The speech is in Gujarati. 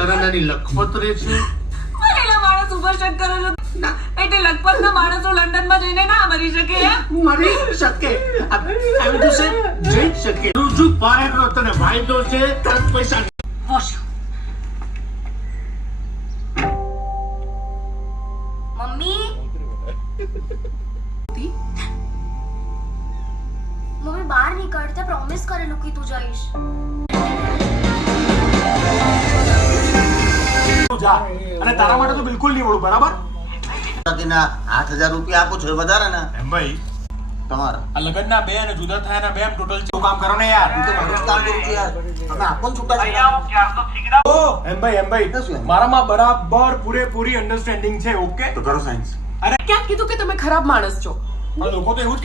તરનાની લખપત રહે છે. મરેલા માણસ ઉપર શક કરો છો એટલે લખપતના માણસો લંડનમાં જઈને ના મરી શકે હે? મરી શકે. આવી તો છે જઈ શકે. રૂજુ પારેલો તને વાયદો છે તરત પૈસા વોશ મમ્મી મમ્મી બહાર નીકળતા પ્રોમિસ કરેલું કે તું જઈશ. જા અને તારા માટે તો બિલકુલ નહીં બોલું બરાબર. બાકીના 8,000 રૂપિયા આપું છું વધારે ને એમ ભાઈ તમારા આ લગનના 2 અને જુદા થયાના 2 ટોટલ છે. કામ કરો ને યાર. હું તો બધું જ કામ કરું છું યાર. તમે આપો ને છૂટા ઓ એમ ભાઈ મારામાં બરાબર પૂરેપૂરી અન્ડરસ્ટેન્ડિંગ છે. ઓકે તો કરો સાયન્સ. ક્યાં કીધું કે તમે ખરાબ માણસ છો? આ લોકો તો એવું જ